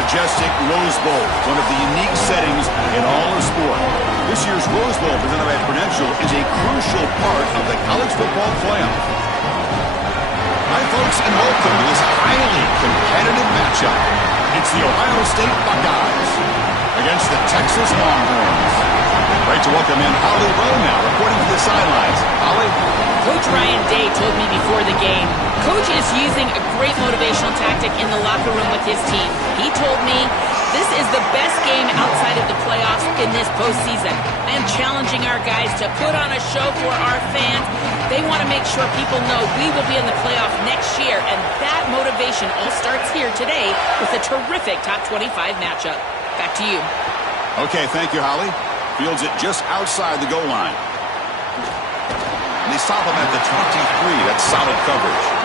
majestic Rose Bowl, one of the unique settings in all of sport. This year's Rose Bowl presented by Prudential is a crucial part of the college football playoff. Hi, folks, and welcome to this highly competitive matchup. It's the Ohio State Buckeyes against the Texas Longhorns. Great to welcome in Holly Rowe now, reporting from the sidelines. Holly? Coach Ryan Day told me before the game, Coach is using a great motivational tactic in the locker room with his team. He told me, this is the best game outside of the playoffs in this postseason. I am challenging our guys to put on a show for our fans. They want to make sure people know we will be in the playoff next year, and that motivation all starts here today with a terrific top 25 matchup. Back to you. Okay, thank you, Holly. Fields it just outside the goal line. And they stop him at the 23. That's solid coverage.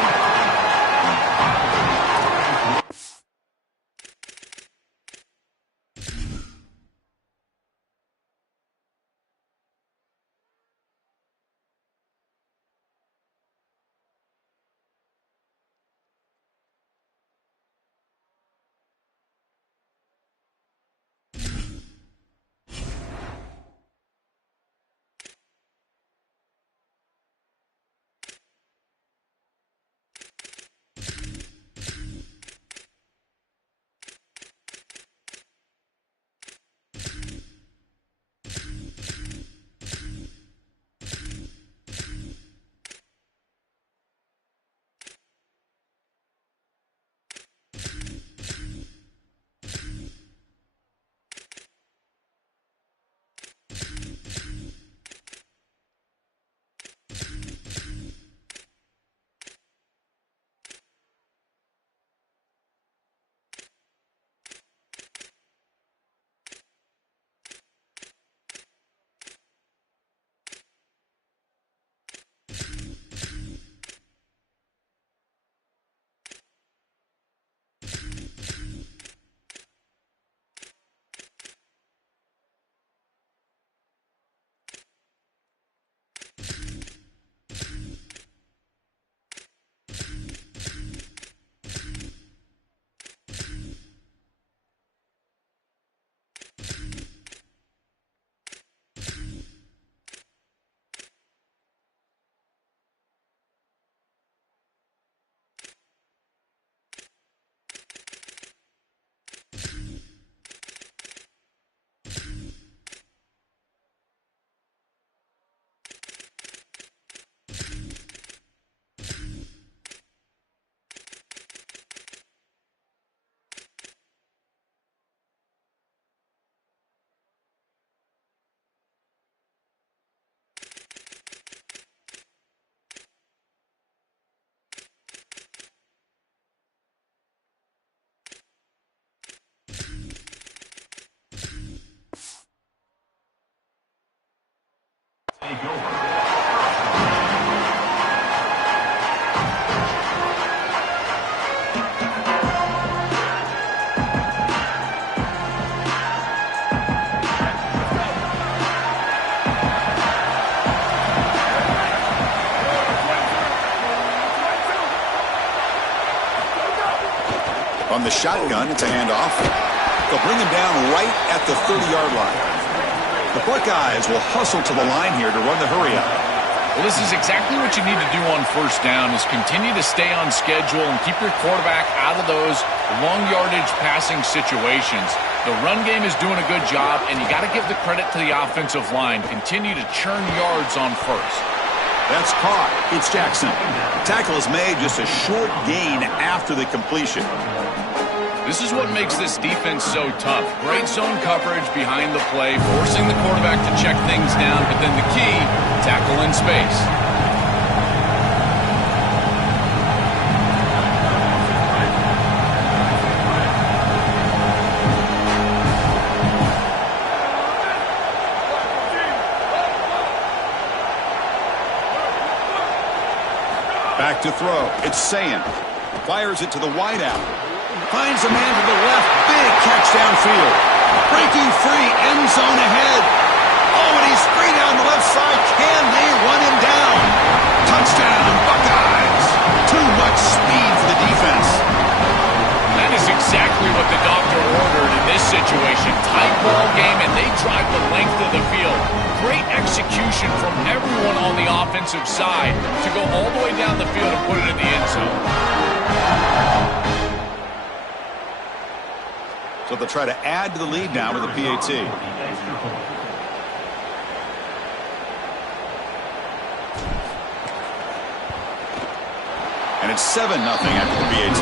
On the shotgun, it's a handoff. They'll bring him down right at the 30-yard line. The Buckeyes will hustle to the line here to run the hurry up. Well, this is exactly what you need to do on first down, is continue to stay on schedule and keep your quarterback out of those long yardage passing situations. The run game is doing a good job, and you got to give the credit to the offensive line. Continue to churn yards on first. That's caught. It's Jackson. Tackle is made, just a short gain after the completion. This is what makes this defense so tough. Great zone coverage behind the play, forcing the quarterback to check things down, but then the key, tackle in space. Back to throw. It's Ncaa. Fires it to the wideout. Finds a man to the left. Big catch downfield. Breaking free. End zone ahead. Oh, and he's free down the left side. Can they run him down? Touchdown, Buckeyes. Too much speed for the defense. That is is exactly what the doctor ordered in this situation. Tight ball game, and they drive the length of the field. Great execution from everyone on the offensive side to go all the way down the field and put it in the end zone. So they'll try to add to the lead now with a PAT. And it's 7-0 after the PAT.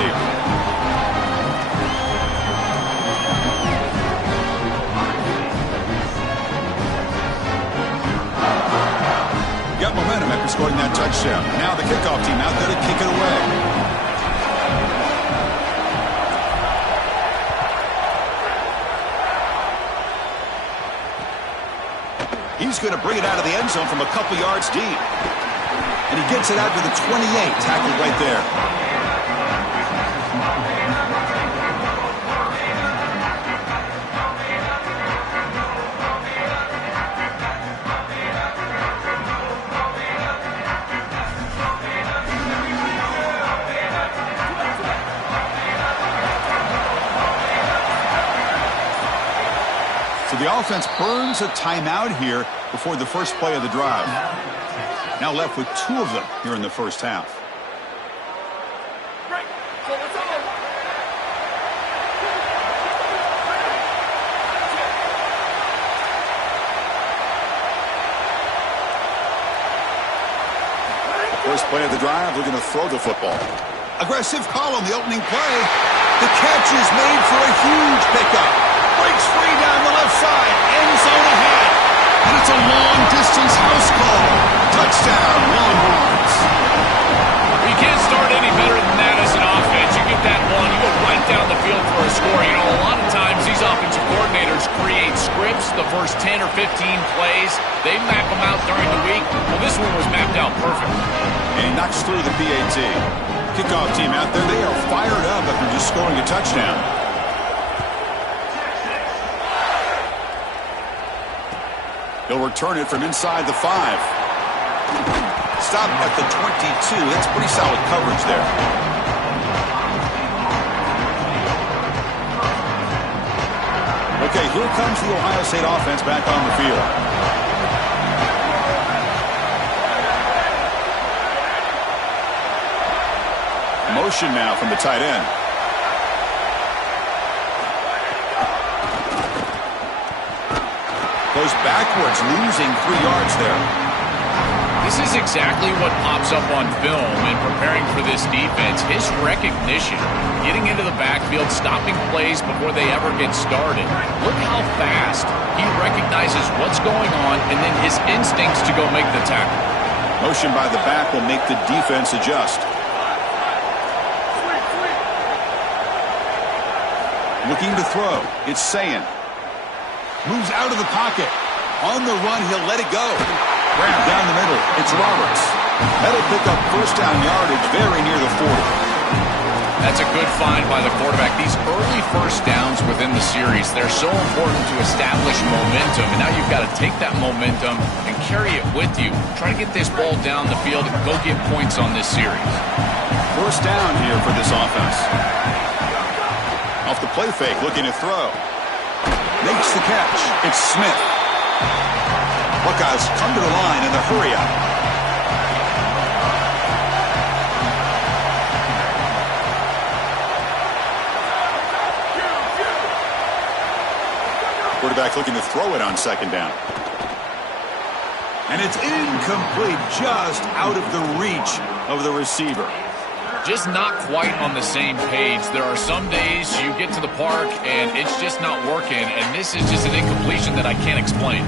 Got momentum after scoring that touchdown. Now the kickoff team out there to kick it away. He's going to bring it out of the end zone from a couple yards deep. And he gets it out to the 28, tackled right there. So the offense burns a timeout here before the first play of the drive. Now left with 2 of them here in the first half. First play of the drive, looking to throw the football. Aggressive call on the opening play. The catch is made for a huge pickup. Breaks free down the left side. End zone ahead. And it's a long-distance house call. Touchdown, Longhorns. You can't start any better than that as an offense. You get that one, you go right down the field for a score. You know, a lot of times these offensive coordinators create scripts the first 10 or 15 plays. They map them out during the week. Well, this one was mapped out perfectly. And he knocks through the PAT. Kickoff team out there, they are fired up after just scoring a touchdown. He'll return it from inside the 5. Stop at the 22. That's pretty solid coverage there. Okay, here comes the Ohio State offense back on the field. Motion now from the tight end. Goes backwards, losing 3 yards there. This is exactly what pops up on film in preparing for this defense. His recognition, getting into the backfield, stopping plays before they ever get started. Look how fast he recognizes what's going on and then his instincts to go make the tackle. Motion by the back will make the defense adjust. Looking to throw. It's Ncaa. Moves out of the pocket. On the run, he'll let it go. Grab down the middle. It's Roberts. That'll pick up first down yardage very near the 40. That's a good find by the quarterback. These early first downs within the series, they're so important to establish momentum. And now you've got to take that momentum and carry it with you. Try to get this ball down the field and go get points on this series. First down here for this offense. Off the play fake, looking to throw. Makes the catch. It's Smith. Buckeyes come to the line in the hurry-up. Quarterback looking to throw it on second down. And it's incomplete, just out of the reach of the receiver. Just not quite on the same page. There are some days you get to the park and it's just not working, and this is just an incompletion that I can't explain.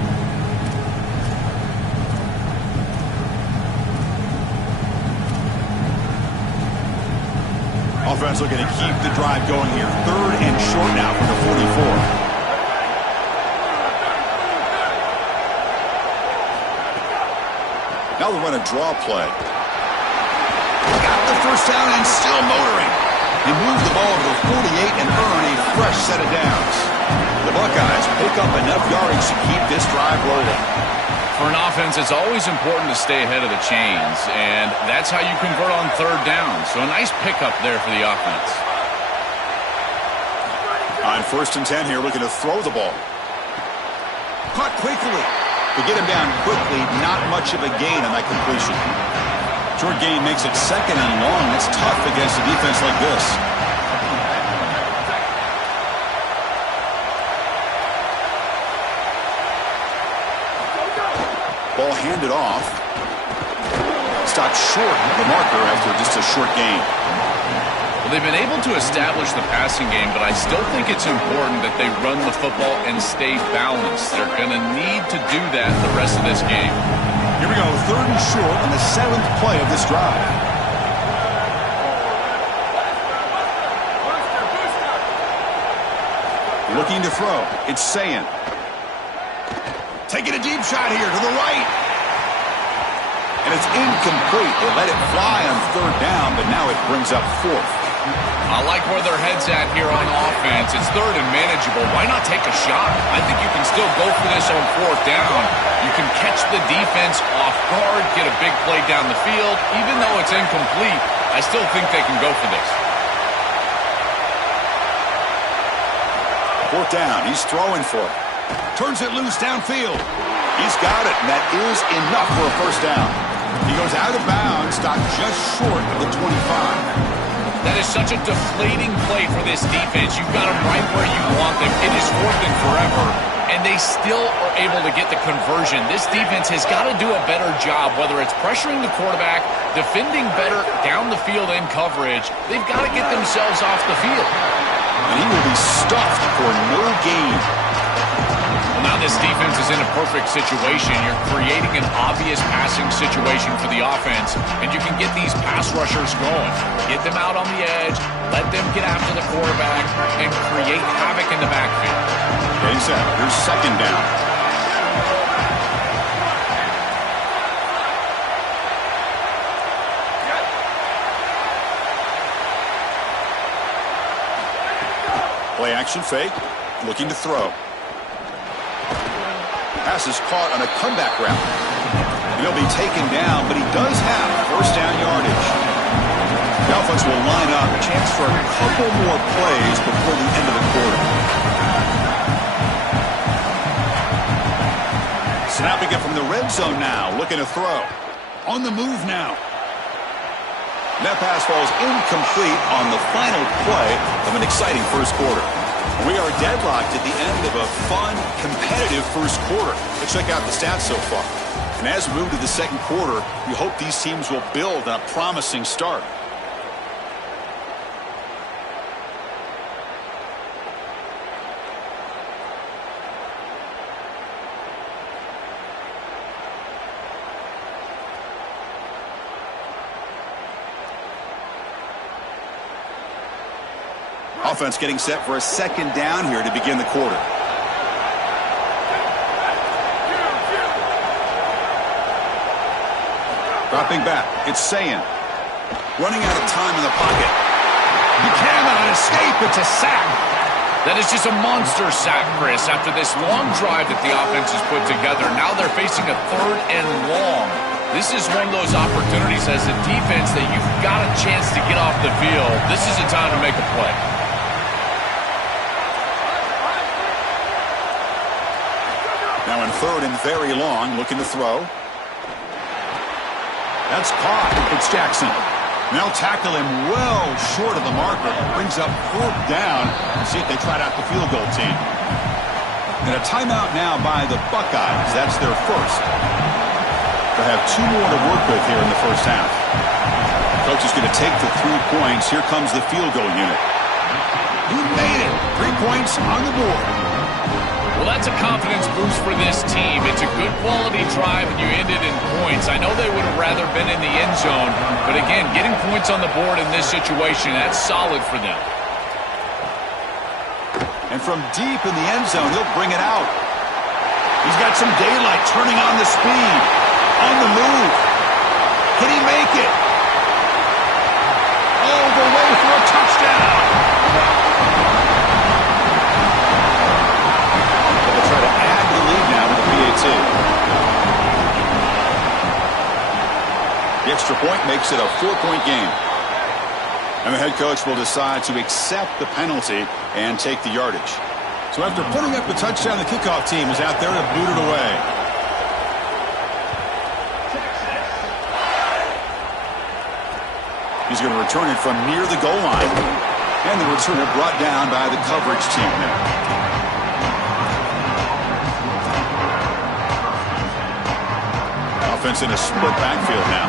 Offense looking to keep the drive going here. 3rd and short now from the 44. Now they'll run a draw play. Got the first down and still motoring. He moved the ball to the 48 and earn a fresh set of downs. The Buckeyes pick up enough yardage to keep this drive rolling. For an offense, it's always important to stay ahead of the chains, and that's how you convert on 3rd down. So a nice pickup there for the offense. On 1st and 10 here, looking to throw the ball. Caught quickly. To get him down quickly, not much of a gain on that completion. Short gain makes it 2nd and long. That's tough against a defense like this. Ball handed off. Stopped short of the marker after just a short gain. Well, they've been able to establish the passing game, but I still think it's important that they run the football and stay balanced. They're going to need to do that the rest of this game. Here we go, 3rd and short on the 7th play of this drive. Looking to throw. It's Ncaa. Taking a deep shot here to the right. And it's incomplete. They let it fly on 3rd down, but now it brings up 4th. I like where their head's at here on offense. It's 3rd and manageable. Why not take a shot? I think you can still go for this on 4th down. You can catch the defense off guard, get a big play down the field. Even though it's incomplete, I still think they can go for this. 4th down. He's throwing for it. Turns it loose downfield. He's got it, and that is enough for a 1st down. He goes out of bounds, stopped just short of the 25. That is such a deflating play for this defense. You've got them right where you want them. It is 4th and forever, and they still are able to get the conversion. This defense has got to do a better job, whether it's pressuring the quarterback, defending better down the field in coverage. They've got to get themselves off the field. And he will be stuffed for no gain. Well, now this defense is in a perfect situation. You're creating an obvious passing situation for the offense, and you can get these pass rushers going. Get them out on the edge, let them get after the quarterback, and create havoc in the backfield. Getting set. Here's 2nd down. Play action fake. Looking to throw. Pass is caught on a comeback route. He'll be taken down, but he does have 1st down yardage. The offense will line up. A chance for a couple more plays before the end of the quarter. Snapping it from the red zone now. Looking to throw. On the move now. That pass falls incomplete on the final play of an exciting 1st quarter. We are deadlocked at the end of a fun, competitive 1st quarter. Let's check out the stats so far. And as we move to the 2nd quarter, we hope these teams will build on a promising start. Offense getting set for a 2nd down here to begin the quarter. Dropping back. It's Ncaa. Running out of time in the pocket. Buchanan on an escape. It's a sack. That is just a monster sack, Chris. After this long drive that the offense has put together, now they're facing a 3rd and long. This is one of those opportunities as a defense that you've got a chance to get off the field. This is a time to make a play. Now in 3rd and very long, looking to throw. That's caught. It's Jackson. They'll tackle him well short of the marker. Brings up 4th down. See if they tried out the field goal team. And a timeout now by the Buckeyes. That's their 1st. They'll have 2 more to work with here in the 1st half. Coach is going to take the 3 points. Here comes the field goal unit. He made it. 3 points on the board. Well, that's a confidence boost for this team. It's a good quality drive, and you ended in points. I know they would have rather been in the end zone, but again, getting points on the board in this situation, that's solid for them. And from deep in the end zone, he'll bring it out. He's got some daylight, turning on the speed. On the move. Can he make it? All the way for a touchdown. They'll try to add the lead now with the PAT. The extra point makes it a 4-point game. And the head coach will decide to accept the penalty and take the yardage. So after putting up the touchdown, the kickoff team is out there to boot it away. He's going to return it from near the goal line. And the returner brought down by the coverage team there. Offense in a split backfield now.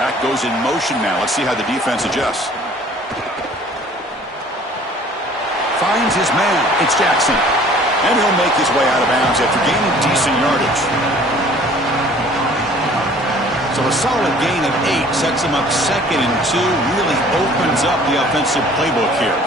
Back goes in motion now. Let's see how the defense adjusts. Finds his man. It's Jackson. And he'll make his way out of bounds after gaining decent yardage. So a solid gain of 8 sets him up 2nd and 2. Really opens up the offensive playbook here.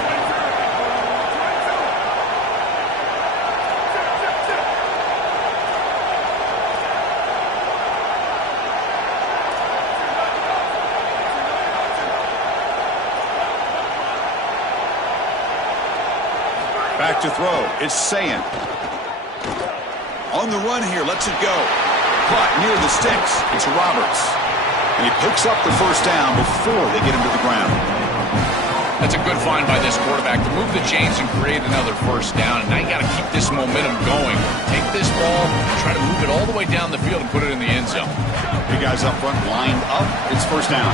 Back to throw. It's Ncaa. On the run here. Lets it go. Caught near the sticks. It's Roberts. And he picks up the first down before they get him to the ground. That's a good find by this quarterback to move the chains and create another first down. And now you got to keep this momentum going. Take this ball, try to move it all the way down the field and put it in the end zone. Big guys up front lined up. It's first down.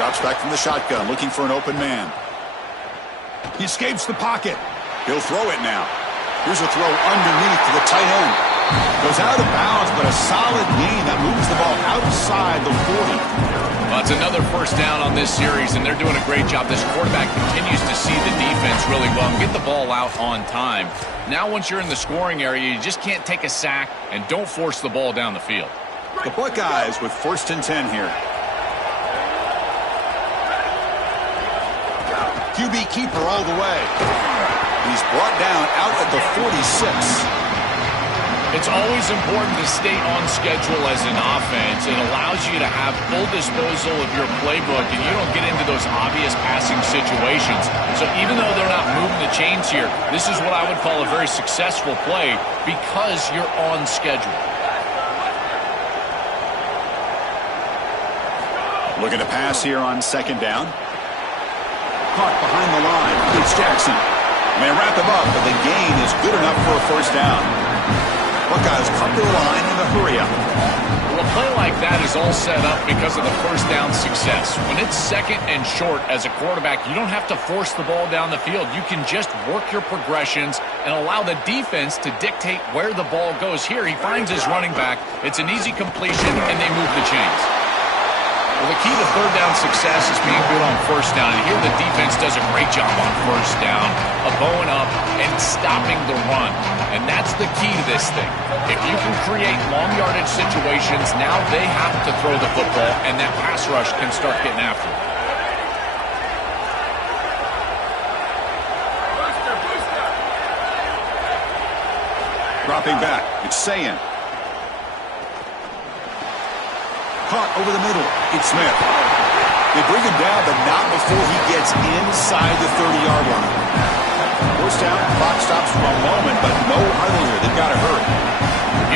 Drops back from the shotgun, looking for an open man. He escapes the pocket. He'll throw it now. Here's a throw underneath to the tight end. Goes out of bounds, but a solid gain that moves the ball outside the 40. Well, it's another first down on this series, and they're doing a great job. This quarterback continues to see the defense really well and get the ball out on time. Now once you're in the scoring area, you just can't take a sack and don't force the ball down the field. The Buckeyes with 1st and 10 here. QB keeper all the way. He's brought down out at the 46. It's always important to stay on schedule as an offense. It allows you to have full disposal of your playbook, and you don't get into those obvious passing situations. So even though they're not moving the chains here, this is what I would call a very successful play because you're on schedule. Looking to pass here on 2nd down. Caught behind the line. It's Jackson. They wrap him up, but the gain is good enough for a first down. Buckeyes come to the line in a hurry up. Well, a play like that is all set up because of the first down success. When it's 2nd and short as a quarterback, you don't have to force the ball down the field. You can just work your progressions and allow the defense to dictate where the ball goes. Here, he finds his running back. It's an easy completion, and they move the chains. Well, the key to 3rd down success is being good on first down. And here the defense does a great job on first down, bowing up and stopping the run. And that's the key to this thing. If you can create long yardage situations, now they have to throw the football, and that pass rush can start getting after it. Dropping back. It's Ncaa. Caught over the middle. It's Smith. They bring him down, but not before he gets inside the 30-yard line. First down, clock stops for a moment, but no huddle here. They've got to hurry.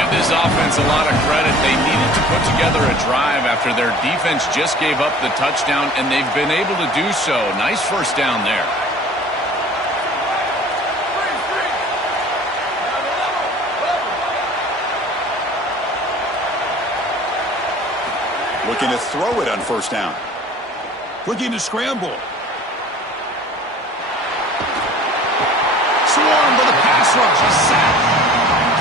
Give this offense a lot of credit. They needed to put together a drive after their defense just gave up the touchdown, and they've been able to do so. Nice first down there. Looking to throw it on first down. Looking to scramble. Swarmed by the pass rush. A sack.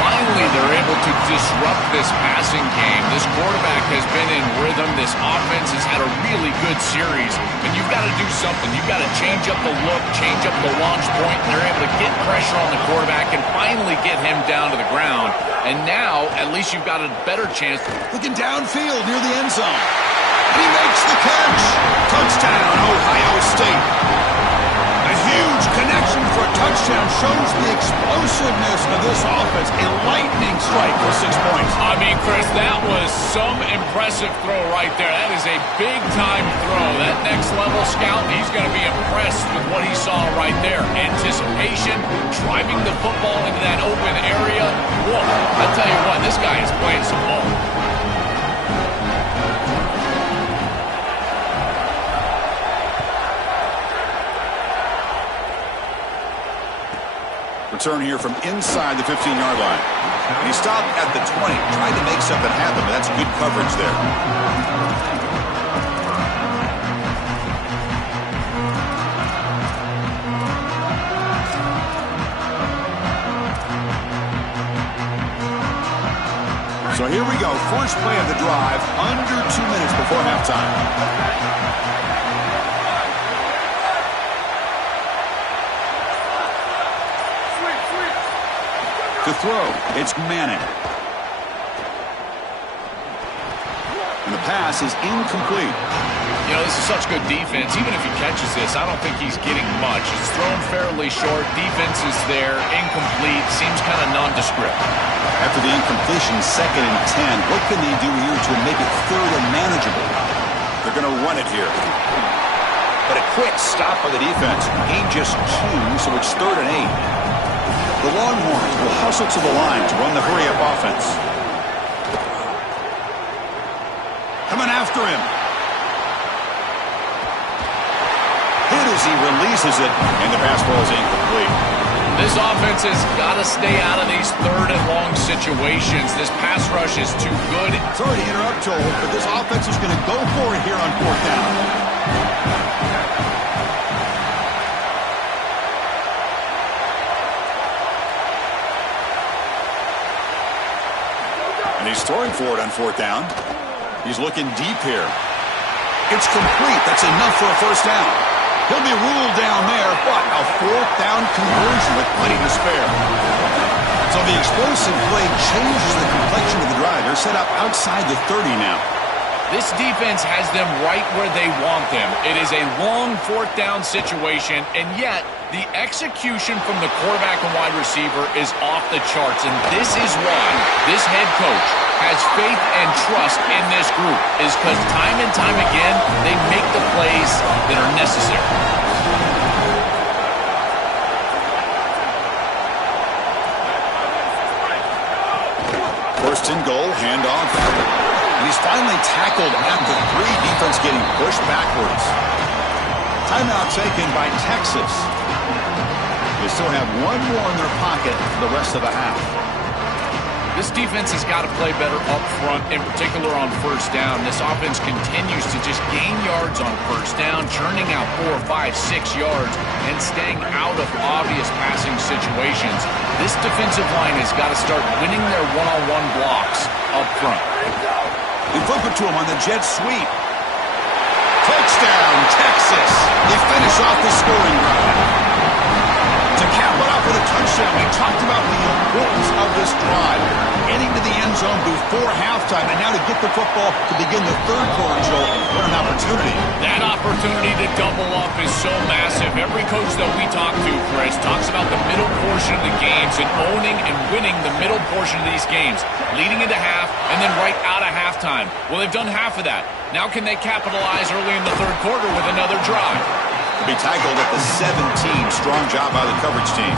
Finally, they're able to disrupt this passing game. This quarterback has been in rhythm. This offense has had a really good series. And you've got to do something. You've got to change up the look, change up the launch point. They're able to get pressure on the quarterback and finally get him down to the ground. And now, at least you've got a better chance. Looking downfield near the end zone. He makes the catch. Touchdown, Ohio State. A huge connection for a touchdown shows the explosiveness of this offense. A lightning strike for 6 points. I mean, Chris, that was some impressive throw right there. That is a big-time throw. That next-level scout, he's going to be impressed with what he saw right there. Anticipation, driving the football into that open area. Whoa, I tell you what, this guy is playing some ball. Return here from inside the 15-yard line. And he stopped at the 20, tried to make something happen, but that's good coverage there. So here we go, first play of the drive, under 2 minutes before halftime. To throw, it's Manning. And the pass is incomplete. You know, this is such good defense. Even if he catches this, I don't think he's getting much. It's thrown fairly short. Defense is there. Incomplete. Seems kind of nondescript. After the incompletion, 2nd and 10. What can they do here to make it 3rd and manageable? They're going to run it here. But a quick stop by the defense. Gain just 2, so it's 3rd and 8. The Longhorns will hustle to the line to run the hurry-up offense. Coming after him. Hit as he releases it, and the pass ball is incomplete. This offense has got to stay out of these 3rd and long situations. This pass rush is too good. Sorry to interrupt, Joel, but this offense is going to go for it here on 4th down. And he's throwing for it on 4th down. He's looking deep here. It's complete. That's enough for a first down. He'll be ruled down there, but a 4th down conversion with plenty to spare. So the explosive play changes the complexion of the drive. They're set up outside the 30 now. This defense has them right where they want them. It is a long 4th down situation, and yet the execution from the quarterback and wide receiver is off the charts, and this is why this head coach has faith and trust in this group, is because time and time again, they make the plays that are necessary. First and goal, handoff. And he's finally tackled at the 3. Defense getting pushed backwards. Timeout taken by Texas. They still have one more in their pocket for the rest of the half. This defense has got to play better up front, in particular on first down. This offense continues to just gain yards on first down, churning out 4, 5, 6 yards, and staying out of obvious passing situations. This defensive line has got to start winning their one-on-one blocks up front. They flip it to him on the jet sweep. Touchdown, Texas. They finish off the scoring drive. To cap it off with a touchdown, we talked about the importance of this drive. Getting to the end zone before halftime, and now to get the football to begin the 3rd quarter, Joel. What an opportunity. That opportunity to double up is so massive. Every coach that we talk to, Chris, talks about the middle portion of the games and owning and winning the middle portion of these games, leading into half and then right out of halftime. Well, they've done half of that. Now can they capitalize early in the 3rd quarter with another drive? To be tackled at the 17. Strong job by the coverage team.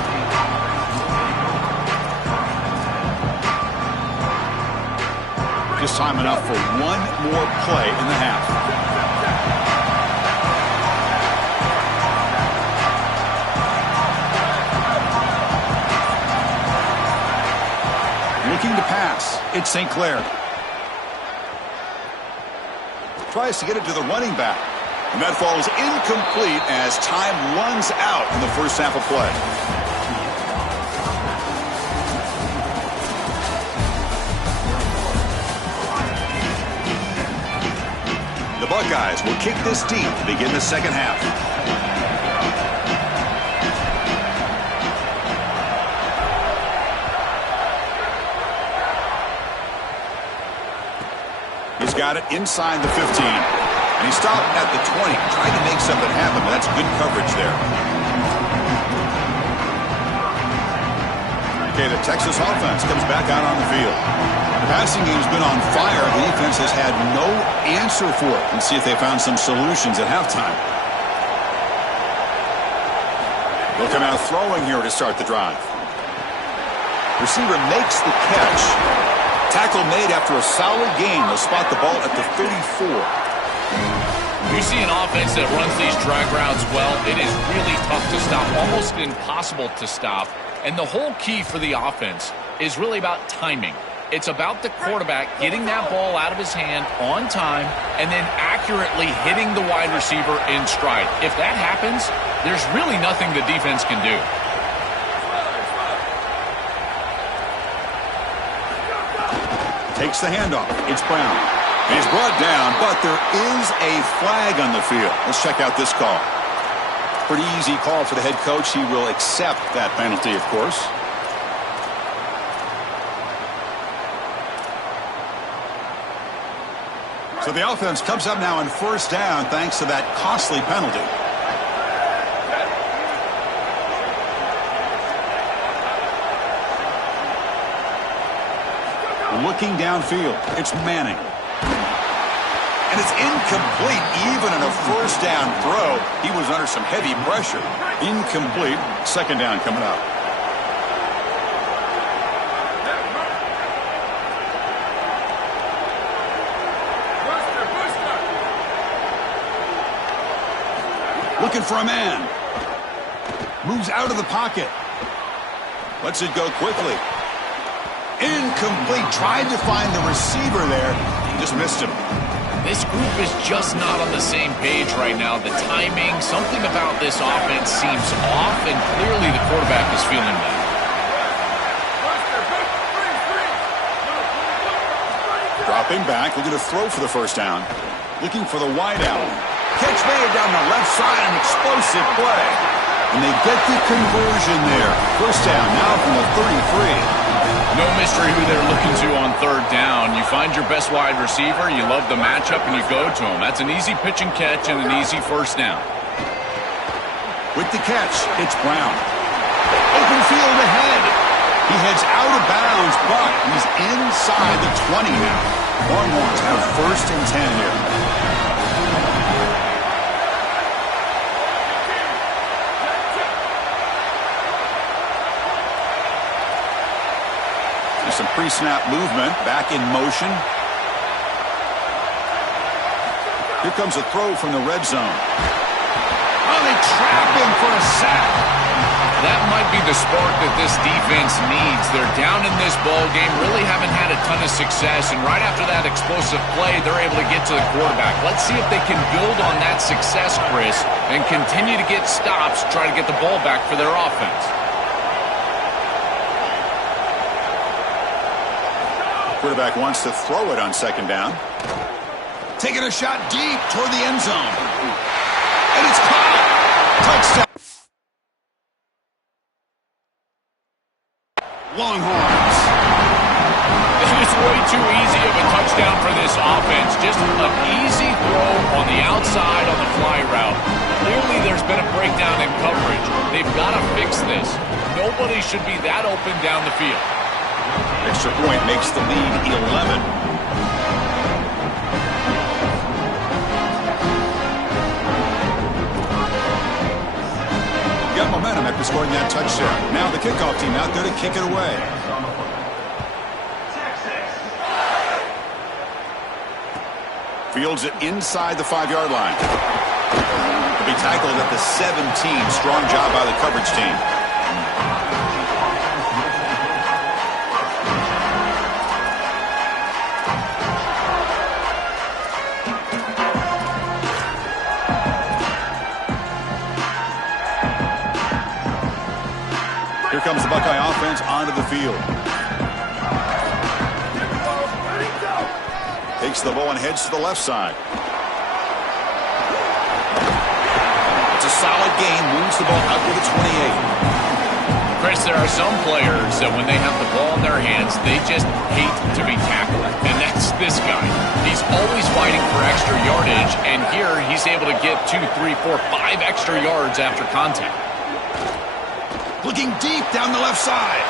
Just time enough for one more play in the half. Looking to pass. It's St. Clair. Tries to get it to the running back. And that falls incomplete as time runs out in the first half of play. The Buckeyes will kick this deep to begin the second half. He's got it inside the 15. And he stopped at the 20, trying to make something happen, but that's good coverage there. Okay, the Texas offense comes back out on the field. The passing game's been on fire. The defense has had no answer for it. Let's see if they found some solutions at halftime. They'll come out throwing here to start the drive. Receiver makes the catch. Tackle made after a solid gain. They'll spot the ball at the 34. You see an offense that runs these drag routes well, it is really tough to stop, almost impossible to stop. And the whole key for the offense is really about timing. It's about the quarterback getting that ball out of his hand on time and then accurately hitting the wide receiver in stride. If that happens, there's really nothing the defense can do. Takes the handoff. It's Brown. He's brought down, but there is a flag on the field. Let's check out this call. Pretty easy call for the head coach. He will accept that penalty, of course. So the offense comes up now on first down thanks to that costly penalty. Looking downfield, it's Manning. And it's incomplete. Even in a first down throw, he was under some heavy pressure. Incomplete. Second down coming up. Looking for a man. Moves out of the pocket. Lets it go quickly. Incomplete. Tried to find the receiver there. Just missed him. This group is just not on the same page right now. The timing, something about this offense seems off, and clearly the quarterback is feeling that. Dropping back, looking to throw for the first down. Looking for the wide out. Catch made down the left side, an explosive play. And they get the conversion there. First down now from the 33. No mystery who they're looking to on third down. You find your best wide receiver, you love the matchup, and you go to him. That's an easy pitch and catch and an easy first down. With the catch, it's Brown. Open field ahead. He heads out of bounds, but he's inside the 20 now. Longhorns have first and 10 here. Some pre-snap movement, back in motion. Here comes a throw from the red zone. Oh, they trap him for a sack. That might be the spark that this defense needs. They're down in this ball game, really haven't had a ton of success, and right after that explosive play, they're able to get to the quarterback. Let's see if they can build on that success, Chris, and continue to get stops, try to get the ball back for their offense. Quarterback wants to throw it on second down. Taking a shot deep toward the end zone. And it's caught. Touchdown. Longhorns. It's way too easy of a touchdown for this offense. Just an easy throw on the outside on the fly route. Clearly there's been a breakdown in coverage. They've got to fix this. Nobody should be that open down the field. Extra point makes the lead 11. Got momentum after scoring that touchdown. Now the kickoff team out there to kick it away. Fields it inside the 5-yard line. To be tackled at the 17. Strong job by the coverage team. Here comes the Buckeye offense onto the field. Takes the ball and heads to the left side. It's a solid game. Moves the ball out to the 28. Chris, there are some players that when they have the ball in their hands, they just hate to be tackled. And that's this guy. He's always fighting for extra yardage, and here he's able to get 2, 3, 4, 5 extra yards after contact. Looking deep down the left side.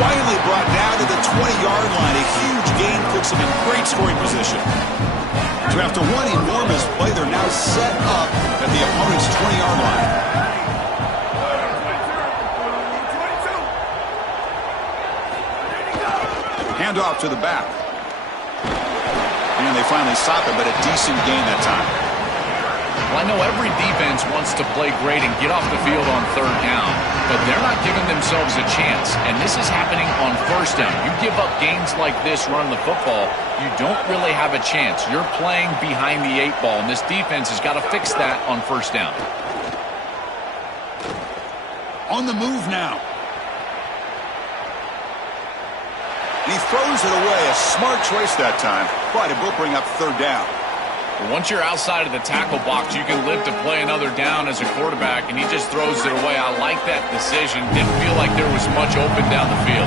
Finally brought down to the 20-yard line. A huge gain puts him in great scoring position. So after one enormous play, they're now set up at the opponent's 20-yard line. Hand off to the back. And they finally stop it, but a decent gain that time. Well, I know every defense wants to play great and get off the field on third down, but they're not giving themselves a chance, and this is happening on first down. You give up gains like this running the football, you don't really have a chance. You're playing behind the 8 ball, and this defense has got to fix that on first down. On the move now. And he throws it away. A smart choice that time, but it will bring up third down. Once you're outside of the tackle box, you can live to play another down as a quarterback, and he just throws it away. I like that decision. Didn't feel like there was much open down the field.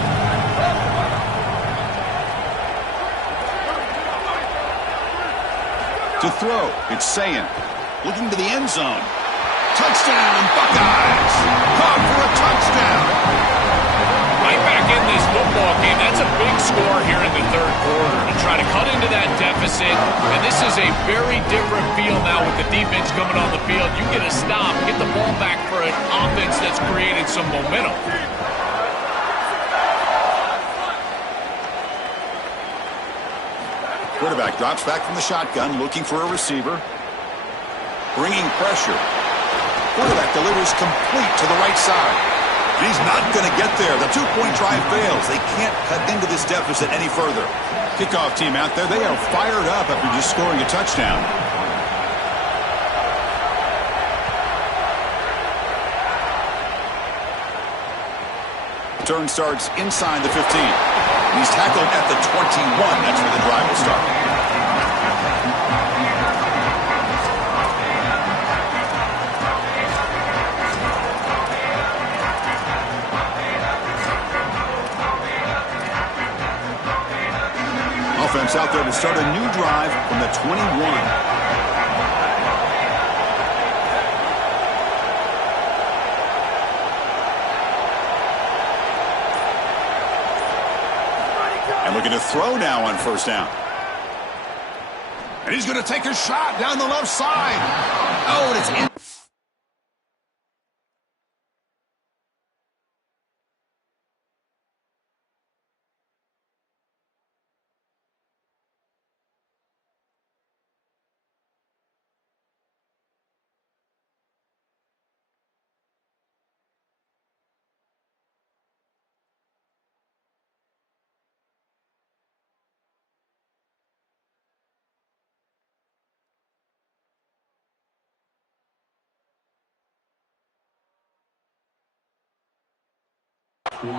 To throw, it's Ncaa. Looking to the end zone. Touchdown, Buckeyes! Caught for a touchdown! Right back in this football game. That's a big score here in the third quarter to try to cut into that deficit. And this is a very different feel now with the defense coming on the field. You get a stop, get the ball back for an offense that's created some momentum. Quarterback drops back from the shotgun, looking for a receiver. Bringing pressure. Quarterback delivers complete to the right side. And he's not going to get there. The two-point try fails. They can't cut into this deficit any further. Kickoff team out there, they are fired up after just scoring a touchdown. Turn starts inside the 15. He's tackled at the 21. That's where the drive will start. Offense out there to start a new drive from the 21. Looking to throw now on first down. And he's going to take a shot down the left side. Oh, and it's in.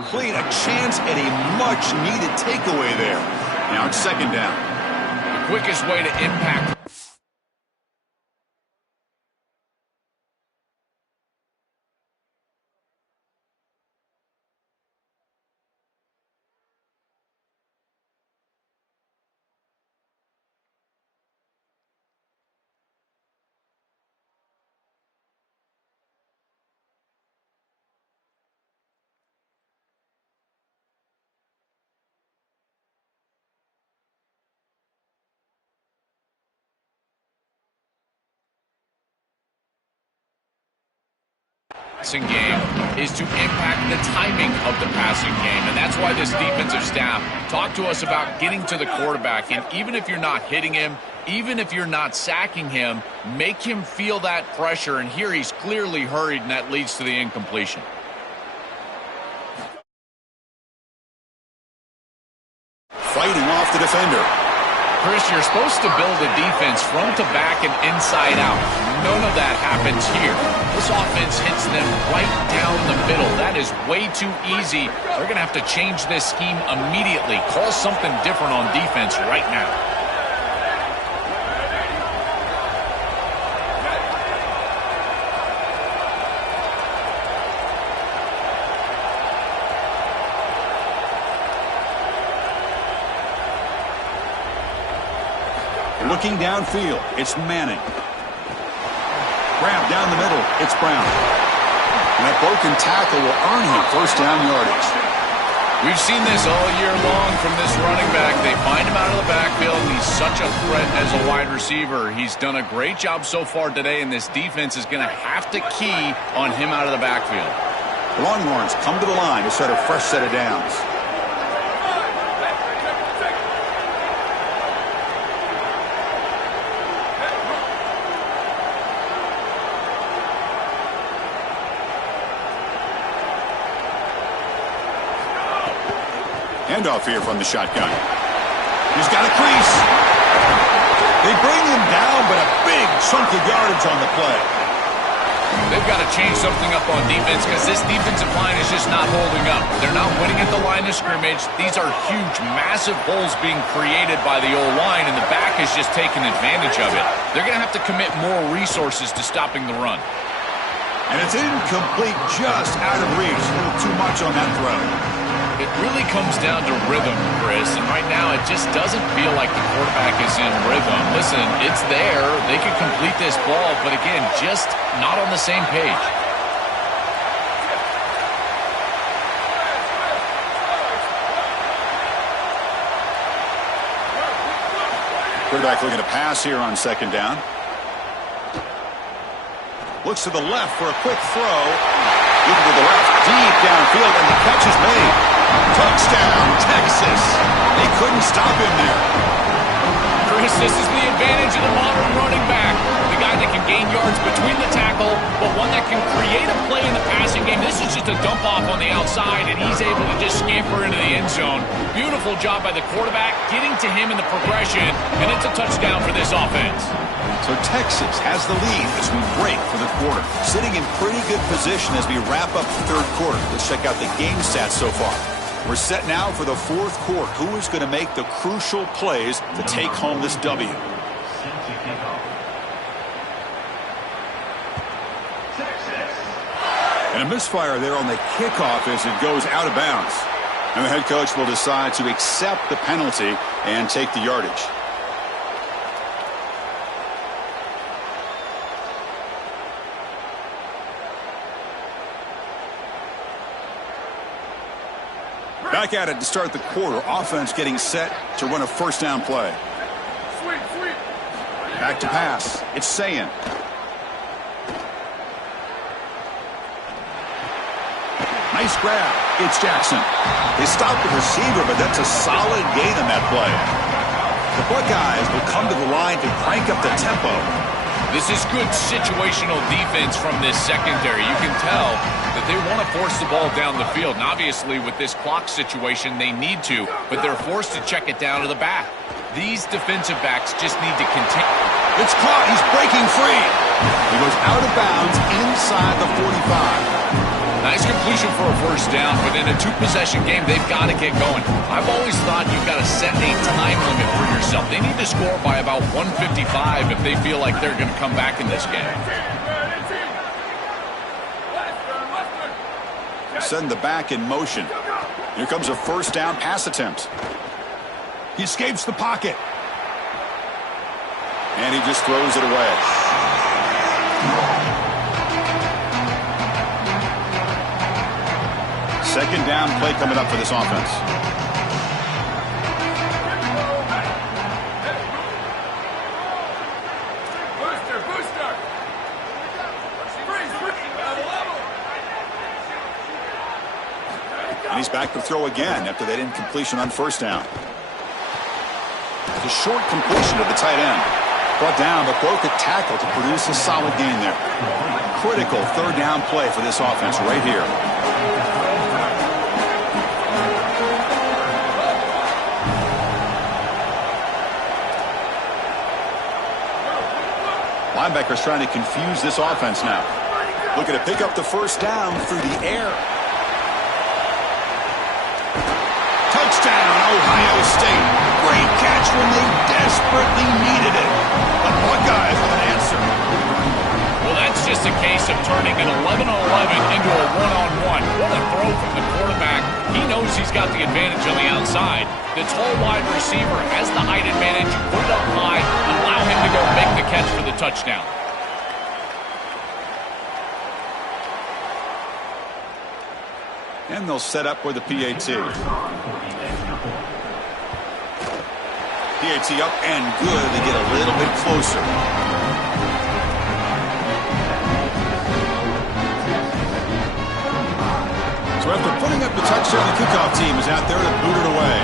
Played a chance at a much-needed takeaway there. Now it's second down. The quickest way to impact. Game is to impact the timing of the passing game, and that's why this defensive staff talk to us about getting to the quarterback. And even if you're not hitting him, even if you're not sacking him, make him feel that pressure. And here he's clearly hurried, and that leads to the incompletion. Fighting off the defender. Chris, you're supposed to build a defense front to back and inside out. None of that happens here. This offense hits them right down the middle. That is way too easy. They're going to have to change this scheme immediately. Call something different on defense right now. Looking downfield, it's Manning. Grab down the middle, it's Brown. And that broken tackle will earn him first down yardage. We've seen this all year long from this running back. They find him out of the backfield, and he's such a threat as a wide receiver. He's done a great job so far today, and this defense is going to have to key on him out of the backfield. Longhorns come to the line to set a fresh set of downs. Handoff here from the shotgun. He's got a crease. They bring him down, but a big chunk of yardage on the play. They've got to change something up on defense because this defensive line is just not holding up. They're not winning at the line of scrimmage. These are huge, massive holes being created by the O-line, and the back is just taking advantage of it. They're going to have to commit more resources to stopping the run. And it's incomplete, just out of reach. A little too much on that throw. It really comes down to rhythm, Chris, and right now it just doesn't feel like the quarterback is in rhythm. Listen, it's there. They could complete this ball, but again, just not on the same page. Quarterback looking to pass here on second down. Looks to the left for a quick throw. Looking to the left, deep downfield, and the catch is made. Touchdown, Texas. They couldn't stop him there. Chris, this is the advantage of the modern running back. The guy that can gain yards between the tackle, but one that can create a play in the passing game. This is just a dump off on the outside, and he's able to just scamper into the end zone. Beautiful job by the quarterback, getting to him in the progression, and it's a touchdown for this offense. So Texas has the lead as we break for the quarter. Sitting in pretty good position as we wrap up the third quarter. Let's check out the game stats so far. We're set now for the fourth quarter. Who is going to make the crucial plays to take home this W? And a misfire there on the kickoff as it goes out of bounds. And the head coach will decide to accept the penalty and take the yardage. Back at it to start the quarter. Offense getting set to run a first down play. Back to pass. It's Ncaa. Nice grab. It's Jackson. They stopped the receiver, but that's a solid gain on that play. The Buckeyes will come to the line to crank up the tempo. This is good situational defense from this secondary. You can tell that they want to force the ball down the field. And obviously, with this clock situation, they need to, but they're forced to check it down to the back. These defensive backs just need to continue. It's caught. He's breaking free. He goes out of bounds inside the 45. Nice completion for a first down, but in a two-possession game, they've got to get going. I've always thought you've got to set a time limit for yourself. They need to score by about 155 if they feel like they're going to come back in this game. Send the back in motion. Here comes a first down pass attempt. He escapes the pocket. And he just throws it away. Second down play coming up for this offense. And he's back to throw again after that incompletion on first down. It's a short completion to the tight end. Brought down, but broke a tackle to produce a solid gain there. Critical third down play for this offense right here. Linebackers trying to confuse this offense now. Looking to pick up the first down through the air. Touchdown, Ohio State. Great catch when they desperately needed it. The Buckeyes with an answer. Well, that's just a case of turning an 11-on-11 into a one-on-one. What a throw from the quarterback. He knows he's got the advantage on the outside. The tall wide receiver has the height advantage. Put it up high. Allow him to go make the catch for the touchdown. And they'll set up with the PAT. PAT up and good. They get a little bit closer. So after putting up the touchdown, the kickoff team is out there to boot it away.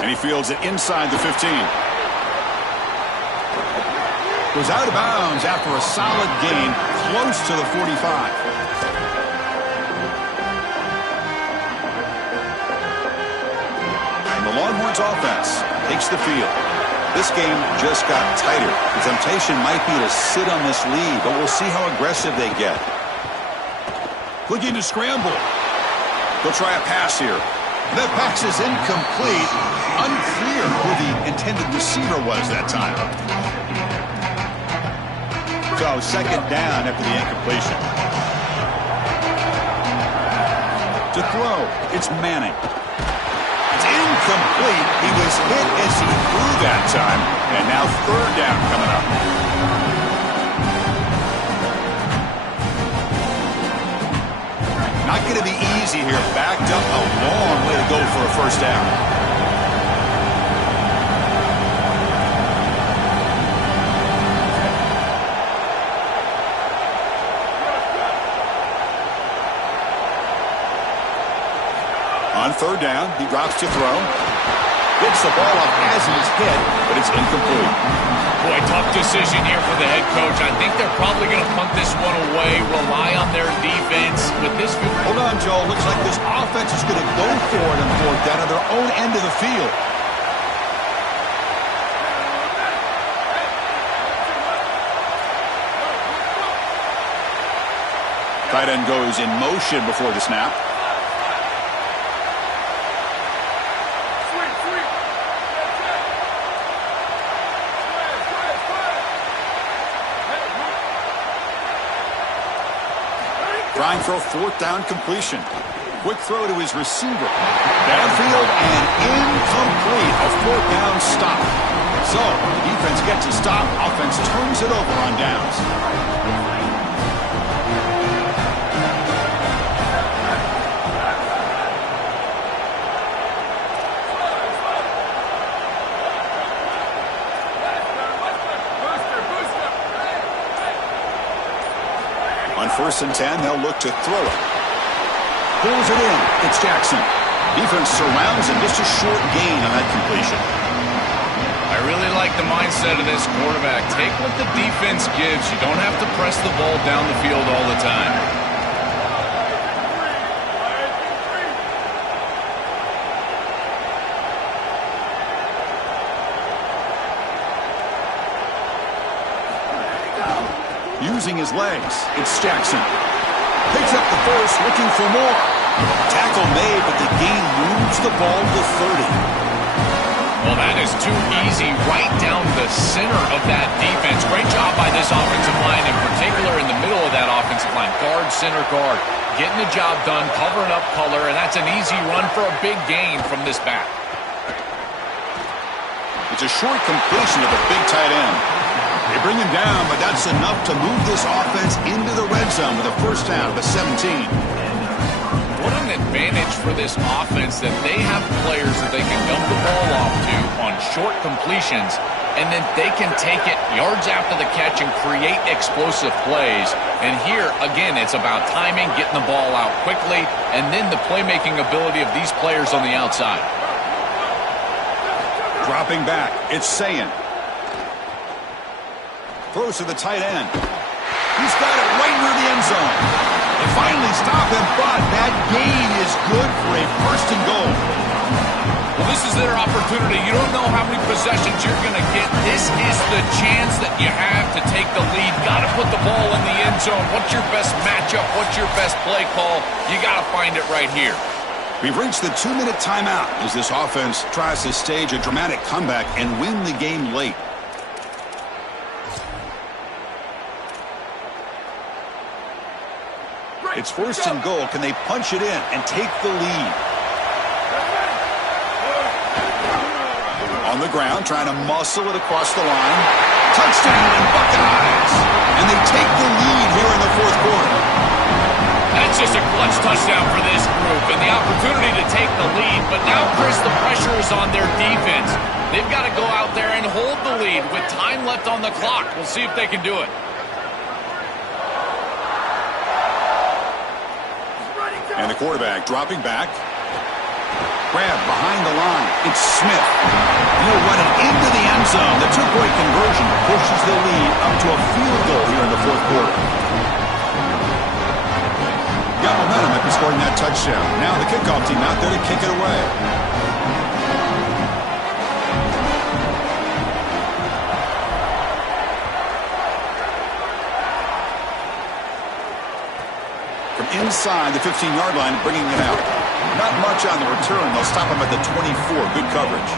And he fields it inside the 15. Goes out of bounds after a solid gain, close to the 45. And the Longhorns offense takes the field. This game just got tighter. The temptation might be to sit on this lead, but we'll see how aggressive they get. Looking to scramble. They'll try a pass here. That pass is incomplete. Unclear who the intended receiver was that time. So second down after the incompletion. To throw, it's Manning. It's incomplete. He was hit as he threw that time. And now third down coming up. Not going to be easy here. Backed up a long way to go for a first down. On third down, he drops to throw. Gets the ball up as he's hit, but it's incomplete. Boy, tough decision here for the head coach. I think they're probably going to punt this one away, rely on their defense. With this, hold on, Joe. Looks like this offense is going to go for it on fourth down at their own end of the field. Tight end goes in motion before the snap. Trying for a fourth down completion. Quick throw to his receiver. Downfield and incomplete. A fourth down stop. So, the defense gets a stop. Offense turns it over on downs. On 1st and 10, they'll look to throw it. Pulls it in. It's Jackson. Defense surrounds him. Just a short gain on that completion. I really like the mindset of this quarterback. Take what the defense gives. You don't have to press the ball down the field all the time. Using his legs, it's Jackson. Picks up the first, looking for more. Tackle made, but the gain moves the ball to 30. Well, that is too easy right down the center of that defense. Great job by this offensive line, in particular in the middle of that offensive line. Guard, center, guard. Getting the job done, covering up color, and that's an easy run for a big gain from this back. It's a short completion of the big tight end. They bring him down, but that's enough to move this offense into the red zone with a first down of the 17. What an advantage for this offense that they have players that they can dump the ball off to on short completions, and then they can take it yards after the catch and create explosive plays. And here, again, it's about timing, getting the ball out quickly, and then the playmaking ability of these players on the outside. Dropping back, it's Sayan. Throws to the tight end. He's got it right near the end zone. They finally stop him, but that gain is good for a first and goal. Well, this is their opportunity. You don't know how many possessions you're going to get. This is the chance that you have to take the lead. Got to put the ball in the end zone. What's your best matchup? What's your best play call? You got to find it right here. We've reached the 2-minute timeout as this offense tries to stage a dramatic comeback and win the game late. It's first and goal. Can they punch it in and take the lead? On the ground, trying to muscle it across the line. Touchdown, Buckeyes! And they take the lead here in the fourth quarter. That's just a clutch touchdown for this group and the opportunity to take the lead. But now, Chris, the pressure is on their defense. They've got to go out there and hold the lead with time left on the clock. We'll see if they can do it. And the quarterback dropping back. Grab behind the line. It's Smith. He'll run it into the end zone. The two-point conversion pushes the lead up to a field goal here in the fourth quarter. Got momentum after scoring that touchdown. Now the kickoff team out there to kick it away. From inside the 15-yard line, bringing it out. Not much on the return. They'll stop him at the 24. Good coverage.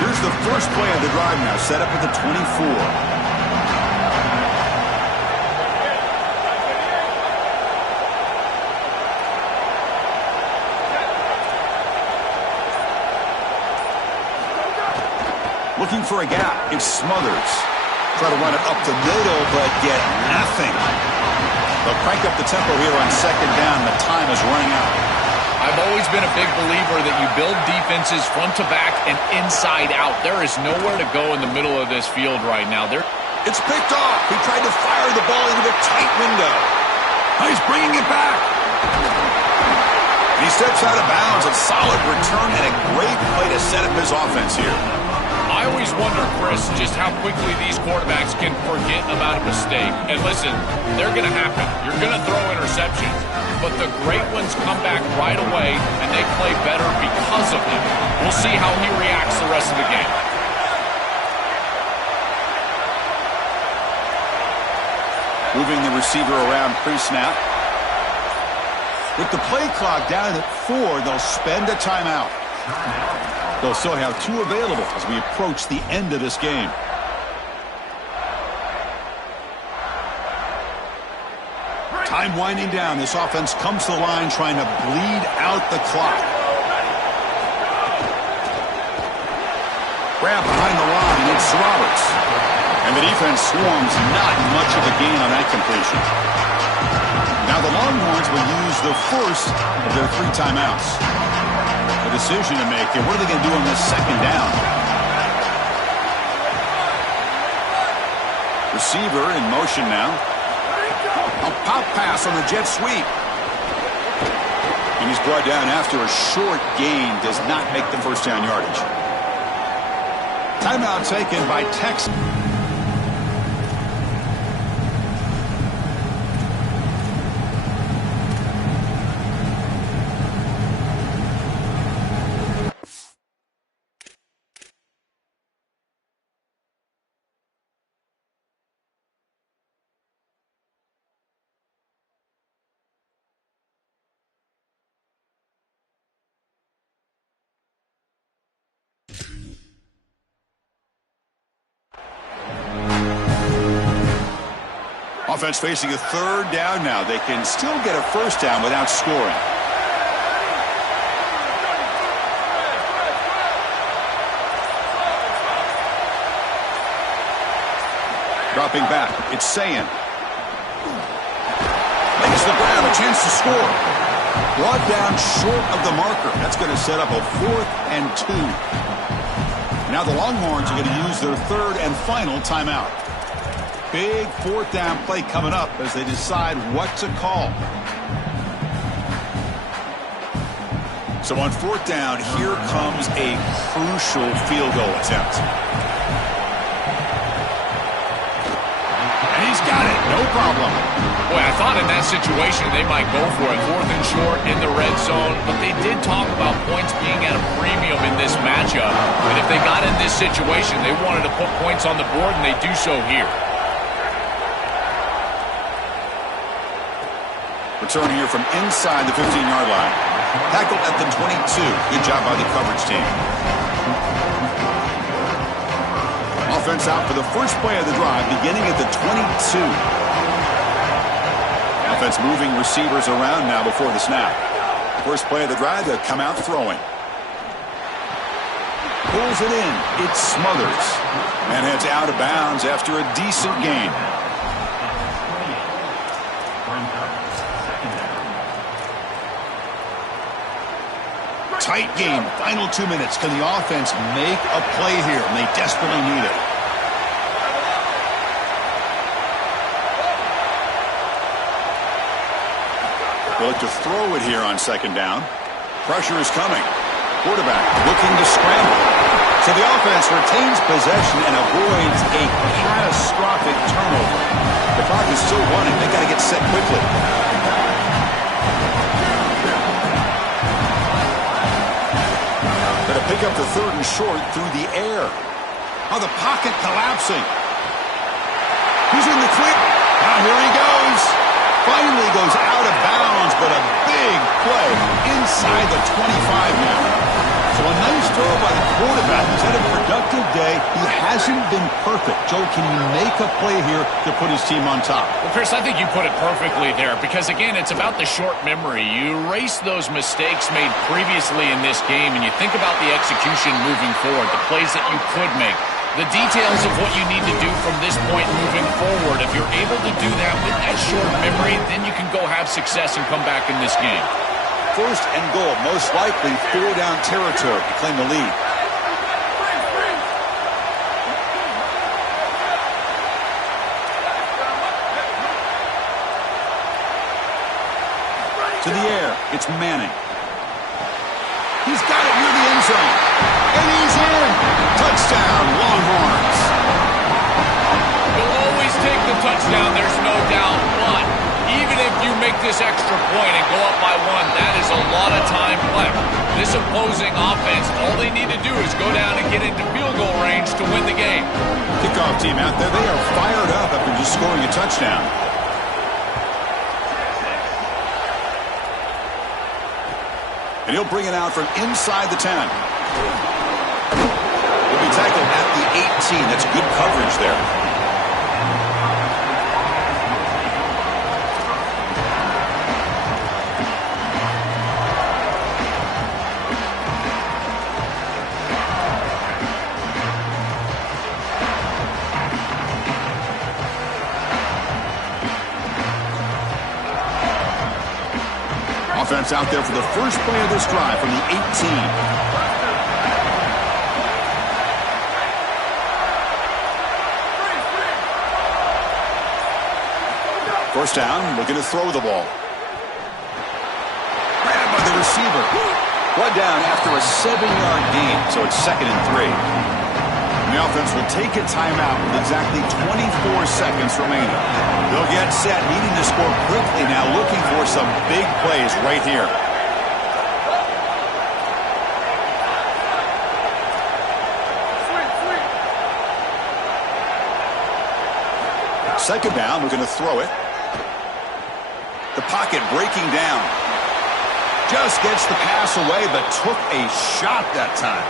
Here's the first play of the drive now, set up at the 24. Looking for a gap. It's Smothers. Try to run it up the middle, but get nothing. They'll crank up the tempo here on second down. The time is running out. I've always been a big believer that you build defenses front to back and inside out. There is nowhere to go in the middle of this field right now. It's picked off. He tried to fire the ball into a tight window. He's bringing it back. He steps out of bounds. A solid return and a great play to set up his offense here. I always wonder, Chris, just how quickly these quarterbacks can forget about a mistake. And listen, they're going to happen. You're going to throw interceptions. But the great ones come back right away, and they play better because of them. We'll see how he reacts the rest of the game. Moving the receiver around pre-snap. With the play clock down at 4, they'll spend a timeout. They'll still have 2 available as we approach the end of this game. Time winding down. This offense comes to the line trying to bleed out the clock. Grab behind the line. It's Roberts. And the defense swarms. Not much of a gain on that completion. Now the Longhorns will use the first of their 3 timeouts. A decision to make here. What are they going to do on this second down? Receiver in motion now. A pop pass on the jet sweep. And he's brought down after a short gain. Does not make the first down yardage. Timeout taken by Texas. Offense facing a third down now. They can still get a first down without scoring. Dropping back. It's Ncaa. Makes the grab. A chance to score. Brought down short of the marker. That's going to set up a 4th and 2. Now the Longhorns are going to use their 3rd and final timeout. Big 4th down play coming up as they decide what to call. So on 4th down, here comes a crucial field goal attempt. And he's got it, no problem. Boy, I thought in that situation they might go for it. 4th and short in the red zone, but they did talk about points being at a premium in this matchup. And if they got in this situation, they wanted to put points on the board, and they do so here. Return here from inside the 15-yard line. Tackled at the 22. Good job by the coverage team. Offense out for the first play of the drive, beginning at the 22. Offense moving receivers around now before the snap. First play of the drive, they'll come out throwing. Pulls it in. It smothers. And heads out of bounds after a decent gain. Tight game. Final 2 minutes. Can the offense make a play here? And they desperately need it. They look to throw it here on second down. Pressure is coming. Quarterback looking to scramble. So the offense retains possession and avoids a catastrophic turnover. The clock is still running. They got to get set quickly. Going to pick up the third and short through the air. Oh, the pocket collapsing. He's in the clear. Now here he goes. Finally goes out of bounds, but a big play inside the 25 now. So a nice throw by the quarterback. He's had a productive day. He hasn't been perfect. Joe, can you make a play here to put his team on top? Well, Chris, I think you put it perfectly there because, again, it's about the short memory. You erase those mistakes made previously in this game, and you think about the execution moving forward, the plays that you could make, the details of what you need to do from this point moving forward. If you're able to do that with that short memory, then you can go have success and come back in this game. First and goal, most likely 4-down territory to claim the lead. To the air, it's Manning. He's got it near the end zone. And he's in. Touchdown, Longhorns. You'll always take the touchdown, there's no doubt, but even if you make this extra point and go up by one, that is a lot of time left. This opposing offense, all they need to do is go down and get into field goal range to win the game. Kickoff team out there, they are fired up after just scoring a touchdown. And he'll bring it out from inside the 10. He'll be tackled at the 18. That's good coverage there. Offense out there for the first play of this drive from the 18. First down, looking to throw the ball. Grabbed by the receiver. Brought down after a 7-yard gain, so it's 2nd and 3. And the offense will take a timeout with exactly 24 seconds remaining. They'll get set, needing to score quickly now, looking for some big plays right here. Second down, we're going to throw it. The pocket breaking down. Just gets the pass away, but took a shot that time.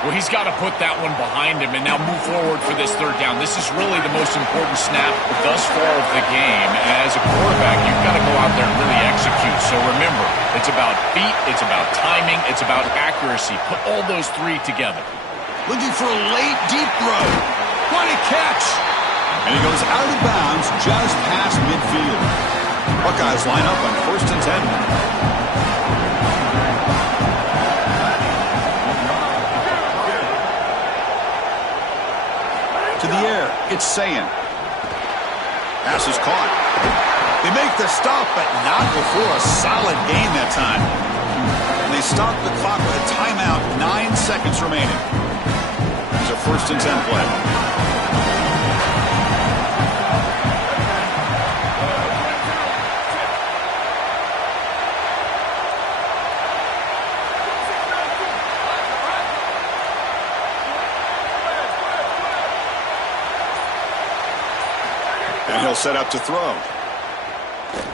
Well, he's got to put that one behind him and now move forward for this third down. This is really the most important snap thus far of the game. And as a quarterback, you've got to go out there and really execute. So remember, it's about feet, it's about timing, it's about accuracy. Put all those three together. Looking for a late, deep throw. What a catch! And he goes out of bounds just past midfield. Buckeyes line up on 1st and 10. To the air, it's Ncaa. Pass is caught. They make the stop, but not before a solid gain that time. And they stop the clock with a timeout, 9 seconds remaining. It's a 1st and 10 play. And he'll set up to throw.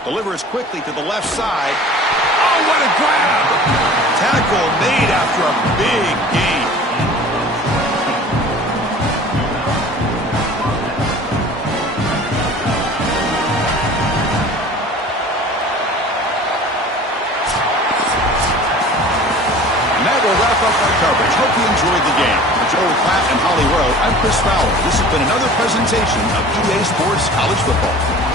Delivers quickly to the left side. Oh, what a grab! Tackle made after a big gain. off our coverage. Hope you enjoyed the game. For Joel Klatt and Holly Rowe, I'm Chris Fowler. This has been another presentation of EA Sports College Football.